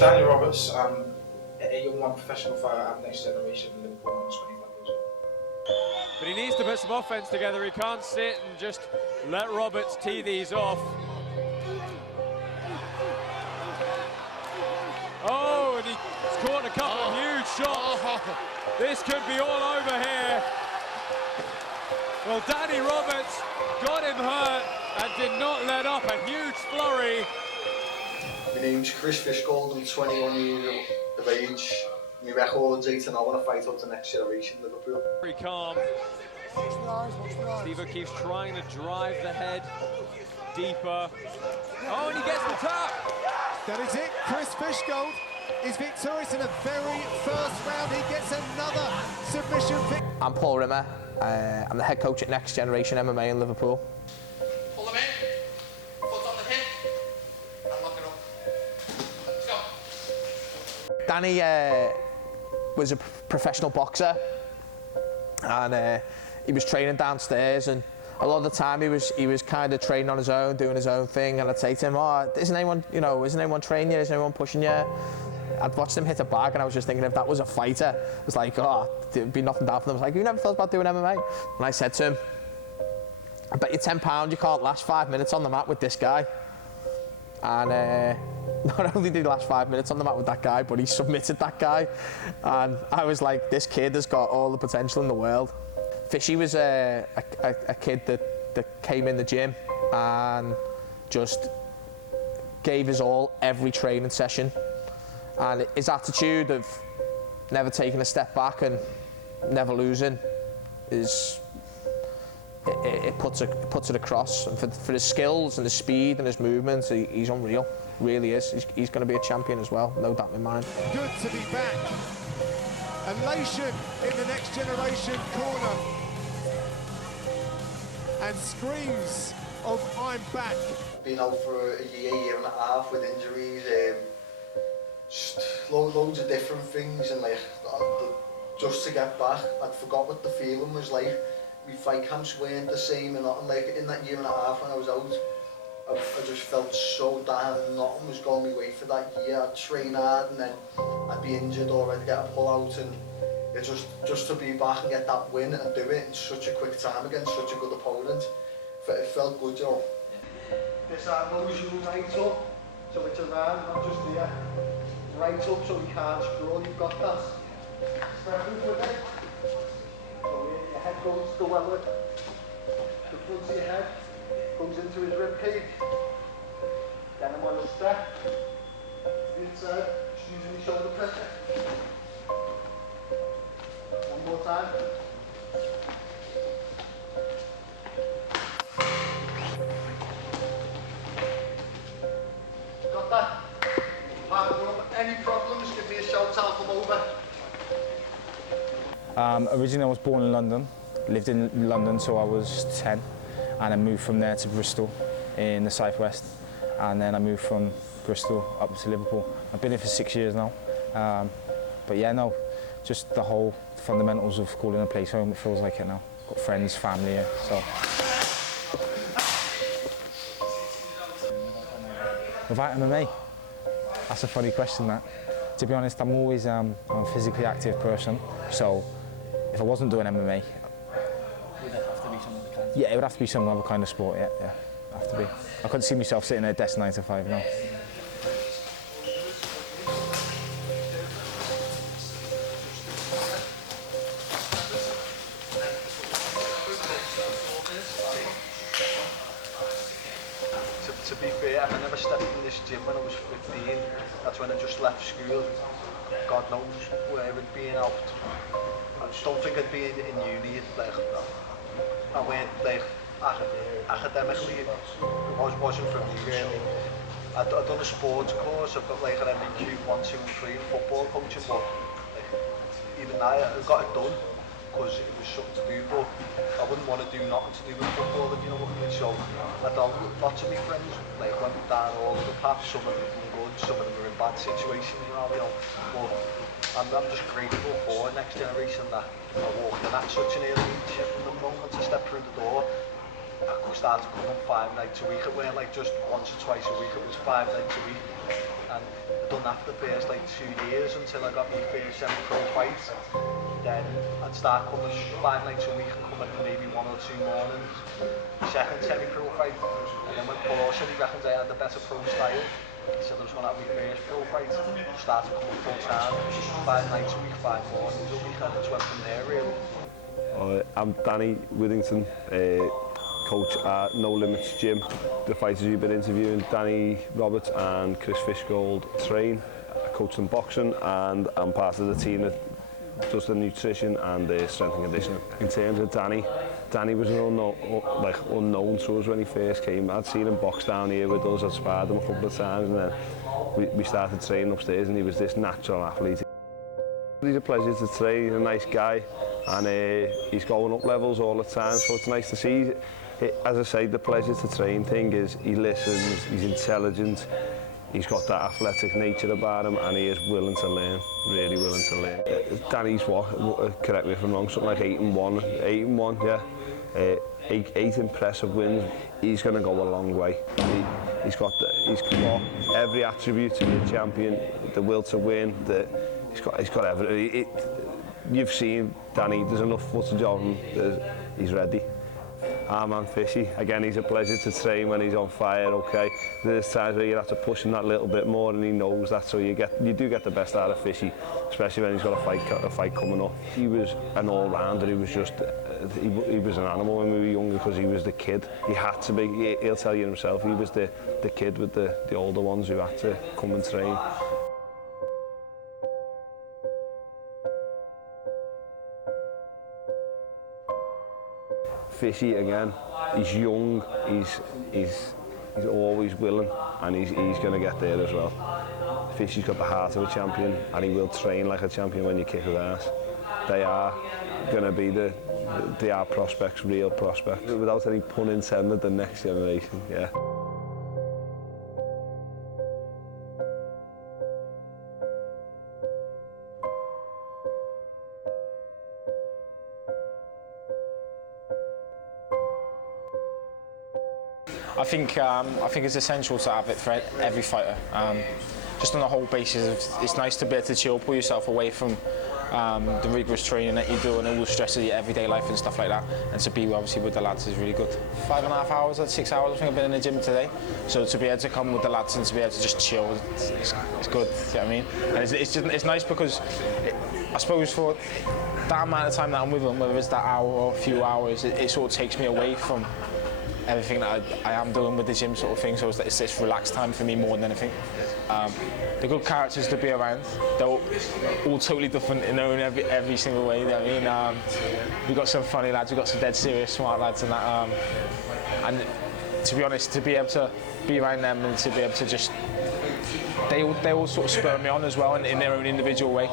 Danny Roberts, a young one professional fighter at Next Generation in Liverpool on 21 years old. But he needs to put some offense together. He can't sit and just let Roberts tee these off. Oh, and he's caught a couple of huge shots. This could be all over here. Well, Danny Roberts got him hurt and did not let up. A huge flurry. My name's Fishgold, I'm 21 years of age. My record's 8-0 and I fight out the Next Generation Liverpool. Very calm. Steve O'Keefe's trying to drive the head deeper. Oh, and he gets the tap. That is it. Chris Fishgold is victorious in the very first round. He gets another submission victory. I'm Paul Rimmer. I'm the head coach at Next Generation MMA in Liverpool. Pull them in, foot on the hip, and lock it up. Let's go. Danny was a professional boxer, and he was training downstairs, and a lot of the time he was kind of training on his own, doing his own thing, and I'd say to him, "Oh, isn't anyone training you? Isn't anyone pushing you?" I'd watched him hit a bag, and I was just thinking, if that was a fighter, it was like, oh, there'd be nothing down for them. I was like, you never thought about doing MMA? And I said to him, I bet you £10 you can't last 5 minutes on the mat with this guy. And not only did he last 5 minutes on the mat with that guy, but he submitted that guy. And I was like, this kid has got all the potential in the world. Fishy was a kid that came in the gym and just gave his all every training session. And his attitude of never taking a step back and never losing is, it puts it across. And for his skills and his speed and his movements, he's unreal, really is. He's going to be a champion as well, no doubt in my mind. Good to be back. Elation in the Next Generation corner. And screams of I'm back. Been out for a year and a half with injuries. Just loads of different things, and like just to get back, I'd forgot what the feeling was like. My fight camps weren't the same, and nothing. Like in that year and a half when I was out, I just felt so down. Nothing was going my way for that year. I'd train hard and then I'd be injured or I'd get a pull out, and it just to be back and get that win and do it in such a quick time against such a good opponent, it felt good, Joe. This arm goes you right up, so it's around, not just here. Right up so you can't scroll, you've got that. Step in with it. So your head goes to the front of your head, goes into his rib cage. Then I'm on a step. To the inside, just using your shoulder pressure. One more time. Got that? Any problems, give me a shout, I'll come over. Originally I was born in London, lived in London till I was 10, and I moved from there to Bristol in the southwest, and then I moved from Bristol up to Liverpool. I've been here for 6 years now, but yeah, no, just the whole fundamentals of calling a place home, it feels like it now. Got friends, family here, so. Without MMA? That's a funny question, that. To be honest, I'm always I'm a physically active person, so if I wasn't doing MMA... Would it have to be some other kind? Yeah, it would have to be some other kind of sport, yeah, have to be. I couldn't see myself sitting at a desk 9 to 5, no. To be fair, I never stepped in this gym when I was 15. That's when I just left school. God knows where I would be out. I just don't think I'd be in uni. Like, I went like academically, it wasn't for me really. I'd done a sports course. I've got like an MWJH 1, 2 and 3 in football coaching, but like, even I got it done because it was something to do, but I wouldn't want to do nothing to do with football, if you know what I mean. So I thought lots of my friends like went down all of the paths. Some of them were good, some of them were in bad situations, you know. But I'm just grateful for Next Generation that I walked in at such an early age. From the moment I stepped through the door, I started coming 5 nights a week. It weren't like just once or twice a week, it was 5 nights a week. And done that for the first like 2 years until I got my first semi-pro fight. Then I'd start coming 5 nights a week and coming maybe 1 or 2 mornings. Second semi-pro fight, and then when Paul said he reckons I had the better pro style, he said I was going to have my first pro fight. Started coming full time, 5 nights a week, 5 mornings a week, and it went from there really. I'm Danny Wington, coach at No Limits Gym. The fighters you've been interviewing, Danny Roberts and Chris Fishgold, train. I coach them boxing, and I'm part of the team that does the nutrition and the strength and conditioning. In terms of Danny was an unknown to us when he first came. I'd seen him box down here with us, I'd sparred him a couple of times, and then we started training upstairs, and he was this natural athlete. He's a pleasure to train, he's a nice guy, and he's going up levels all the time, so it's nice to see. As I say, the pleasure to train thing is he listens, he's intelligent, he's got that athletic nature about him, and he is willing to learn, really willing to learn. Danny's what, correct me if I'm wrong, something like 8-1, yeah. 8 impressive wins. He's going to go a long way. He's got every attribute to be a champion, the will to win, he's got everything. You've seen Danny, there's enough footage of him, he's ready. Our man Fishy, again, he's a pleasure to train when he's on fire, okay. There's times where you have to push him that little bit more, and he knows that, so you do get the best out of Fishy, especially when he's got a fight coming up. He was an all-rounder, he was just, he was an animal when we were younger because he was the kid. He had to be, he'll tell you himself, he was the kid with the older ones who had to come and train. Fishy again, he's young, he's always willing, and he's going to get there as well. Fishy's got the heart of a champion, and he will train like a champion when you kick his ass. They are going to be they are prospects, real prospects, without any pun intended, the next generation, yeah. I think it's essential to have it for every fighter. Just on the whole basis, it's nice to be able to pull yourself away from the rigorous training that you do and all the stress of your everyday life and stuff like that, and to be obviously with the lads is really good. 5.5 hours, 6 hours I think I've been in the gym today, so to be able to come with the lads and to be able to just chill, it's good, you know what I mean? And it's nice because I suppose for that amount of time that I'm with them, whether it's that hour or a few hours, it sort of takes me away from everything that I am doing with the gym sort of thing, so it's this relaxed time for me more than anything. They're good characters to be around. They're all totally different in their own every single way, you know what I mean? We've got some funny lads, we've got some dead serious smart lads and that. And to be honest, to be able to be around them and to be able to just, they all sort of spur me on as well in their own individual way.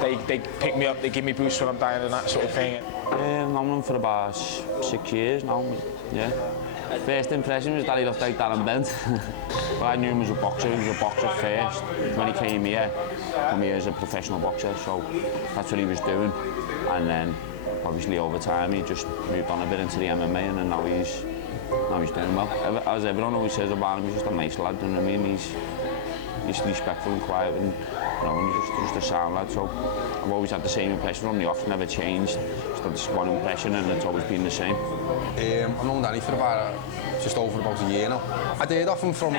They pick me up, they give me boosts when I'm down and that sort of thing. I'm on for about 6 years now, yeah. First impression was that he looked like Darren Bent. But I knew him as a boxer. He was a boxer first. When he came here as a professional boxer, so that's what he was doing. And then, obviously, over time, he just moved on a bit into the MMA, and then now he's doing well. As everyone always says about him, he's just a nice lad, you know what I mean? He's respectful and quiet, and he's just a sound lad. So I've always had the same impression from the off, never changed. Just had this one impression, and it's always been the same. I've known Danny for just over about a year now. I heard off him from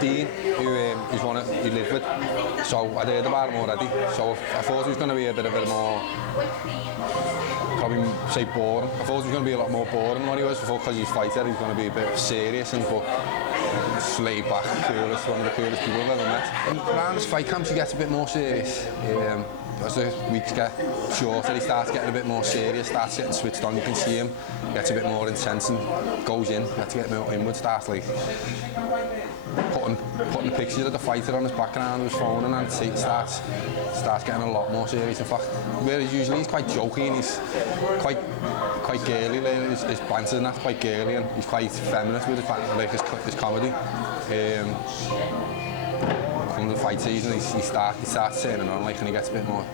Dean, who lived with. So I heard about him already. So I thought he was going to be a bit more, probably say boring. I thought he was going to be a lot more boring than what he was. I thought because he's a fighter, he's going to be a bit serious and laid back, coolest, one of the coolest people I've ever met. Around his fight camps, he gets a bit more serious. As the weeks get shorter, he starts getting a bit more serious, starts getting switched on. You can see him gets a bit more intense and goes in. You have to get more inward, starts like putting the picture of the fighter on his background of his phone, and then starts getting a lot more serious. In fact, whereas usually he's quite jokey and he's quite girly, his banter and that's quite girly, and he's quite feminist with his comedy. From the fight season, he starts turning on, and he gets a bit more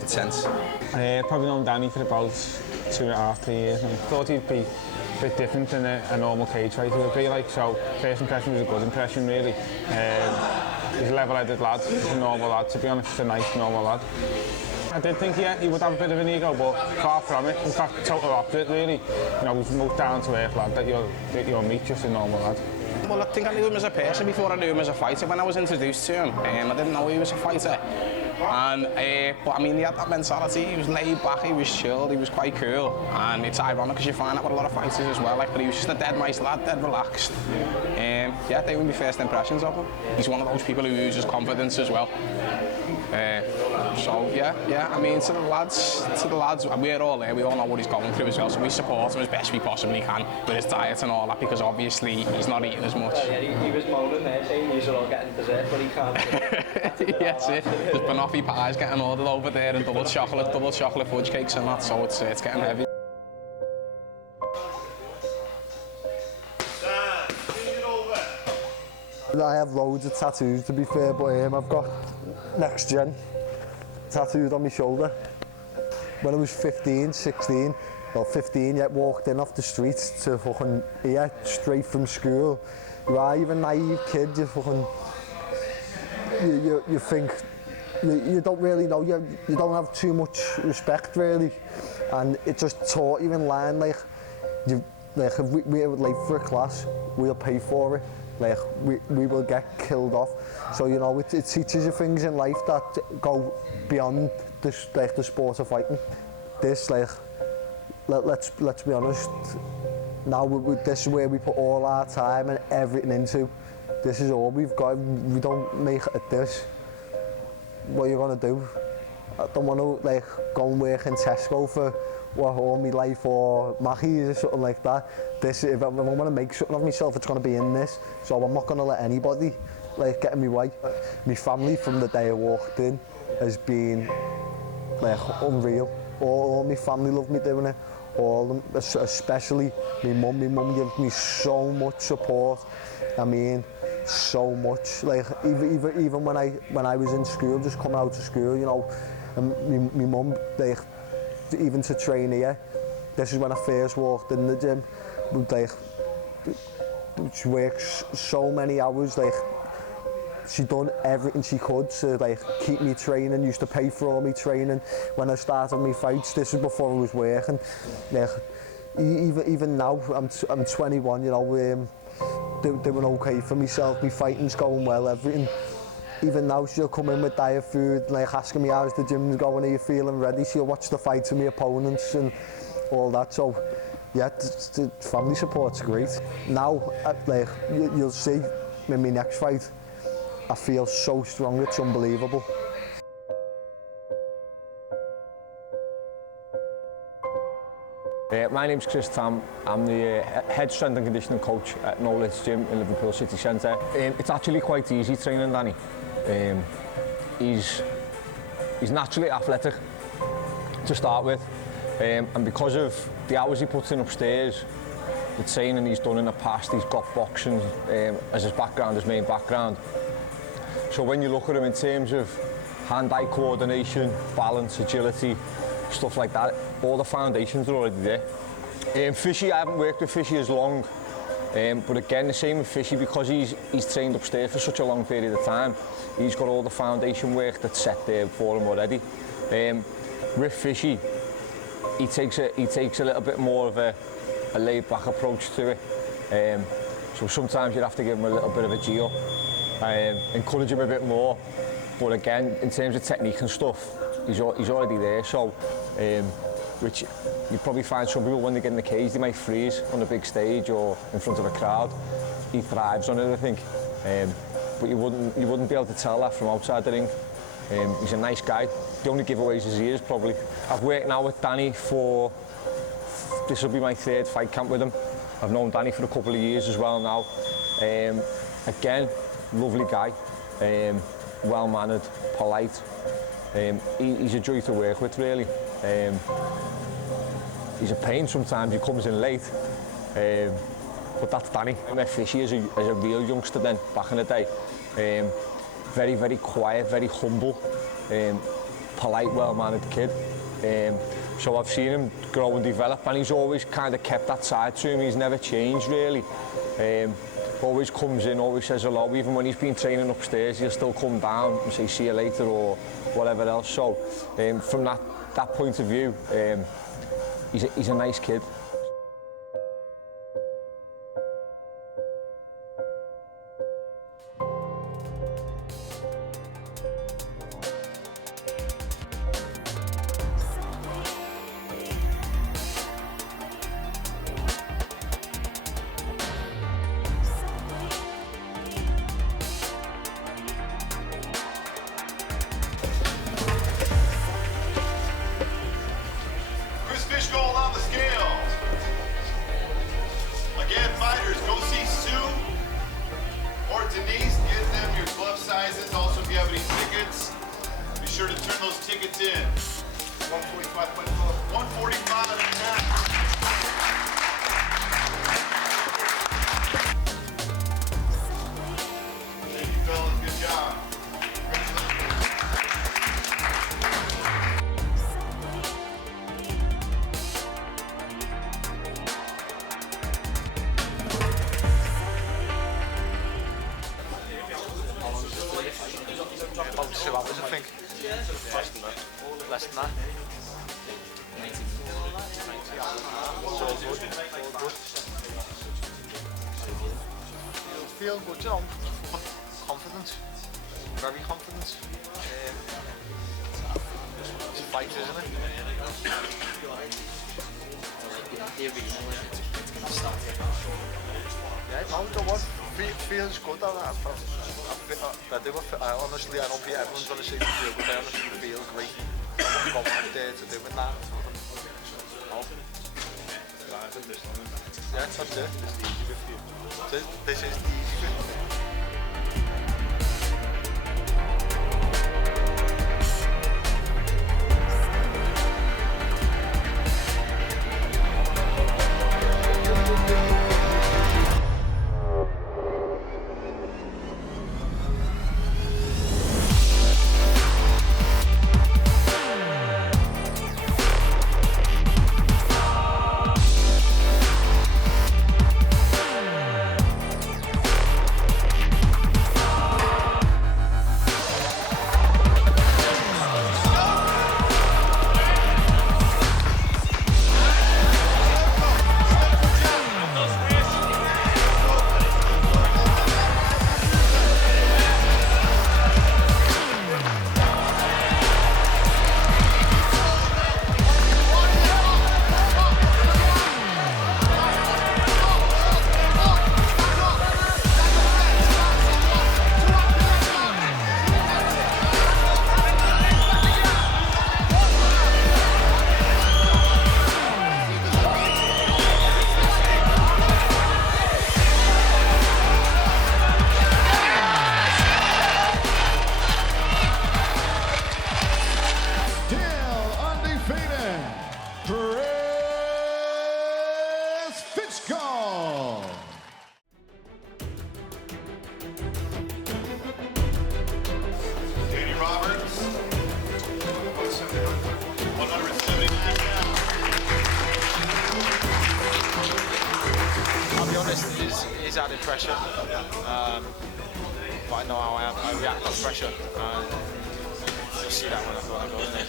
intense. Probably known Danny for about 2.5, 3 years, and I thought he'd be a bit different than a normal cage fighter would be like. So first impression was a good impression, really. He's a level-headed lad, he's a normal lad, to be honest, he's a nice, normal lad. I did think, yeah, he would have a bit of an ego, but far from it. In fact, total opposite, really. You know, he's the most down-to-earth lad that you'll meet, just a normal lad. Well, I think I knew him as a person before I knew him as a fighter. When I was introduced to him, I didn't know he was a fighter. And, but I mean, he had that mentality. He was laid back, he was chilled, he was quite cool. And it's ironic because you find that with a lot of fighters as well. Like, but he was just a dead nice lad, dead relaxed. Yeah, they were my first impressions of him. He's one of those people who uses confidence as well. So yeah, I mean, to the lads, we're all there, we all know what he's going through as well, so we support him as best we possibly can with his diet and all that, because obviously he's not eating as much. Yeah, he was moaning there, saying he's all getting dessert, but he can't. Yes, there's banoffee pies getting ordered over there, and double chocolate fudge cakes and that, so it's getting heavy. I have loads of tattoos, to be fair, but I've got Next Gen tattooed on my shoulder. When I was 15, 16, well 15, yeah, walked in off the streets to fucking here, straight from school. You are even a naive kid, you fucking, you think, you don't really know, you don't have too much respect really, and it just taught you in line, like if we're late for a class, we'll pay for it. Like we will get killed off. So you know, it teaches you things in life that go beyond this, like the sport of fighting. This, like, let's be honest. Now this is where we put all our time and everything into. This is all we've got. We don't make it at this. What are you gonna do? I don't want to like go and work in Tesco for all my life or Mackey's or something like that. This, if I want to make something of myself, it's going to be in this. So I'm not going to let anybody like get in my way. My family from the day I walked in has been like unreal. All my family love me doing it. All of them, especially my mum. My mum gives me so much support. I mean, so much. Like even when I was in school, just coming out of school, you know, and my mum, like, even to train here, this is when I first walked in the gym. Like, she works so many hours. Like, she done everything she could to like keep me training. Used to pay for all my training when I started my fights. This is before I was working. Like, even now, I'm 21. You know, doing okay for myself. My fighting's going well. Everything. Even now, she'll come in with diet food, like asking me how's the gym's going, are you feeling ready? She'll watch the fights with my opponents and all that. So, yeah, the family support's great. Now, like you'll see in my next fight, I feel so strong, it's unbelievable. My name's Chris Tam. I'm the head strength and conditioning coach at Knowledge Gym in Liverpool City Centre. It's actually quite easy training Danny. He's naturally athletic to start with, and because of the hours he puts in upstairs, the training he's done in the past, he's got boxing as his background, his main background. So when you look at him in terms of hand-eye coordination, balance, agility, stuff like that, all the foundations are already there. Fishy, I haven't worked with Fishy as long, but again, the same with Fishy, because he's trained upstairs for such a long period of time, he's got all the foundation work that's set there for him already. With Fishy, he takes a little bit more of a laid-back approach to it. So sometimes you'd have to give him a little bit of a geo, encourage him a bit more. But again, in terms of technique and stuff, he's already there. So, which you probably find some people when they get in the cage, they might freeze on the big stage or in front of a crowd. He thrives on it, I think. But you wouldn't be able to tell that from outside the ring. He's a nice guy. The only giveaway is his ears, probably. I've worked now with Danny for, this will be my third fight camp with him. I've known Danny for a couple of years as well now. Again, lovely guy, well-mannered, polite. He's a joy to work with, really. He's a pain sometimes, he comes in late. But that's Danny. I met Fishy as a real youngster then, back in the day. Very, very quiet, very humble, polite, well-mannered kid. So I've seen him grow and develop, and he's always kind of kept that side to him. He's never changed, really. always comes in, always says hello. Even when he's been training upstairs, he'll still come down and say see you later or whatever else. So from that point of view, he's a nice kid. Fishgold on the scale. Again, fighters, go see Sue or Denise. Get them your glove sizes. Also, if you have any tickets, be sure to turn those tickets in. 145.4. 145 and a half. Thank you, fellas. Good job. About 2 hours, I think. Less than that. 90 hours. All good. Feel good, you know. Confident. Very confident. It's a fight, isn't it? Yeah, no, the what feels good. Honestly, I don't think everyone's going to say feel good. I honestly feel great. I won't go out there to doing that. Yeah, that's it. This is the easy bit for you. This is the easy bit. Fishgold. Danny Roberts, 179. I'll be honest, he's added pressure. But I know how I react under pressure. You'll see that when I go in there.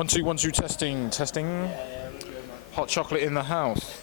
1 2 1 2 testing. Hot chocolate in the house.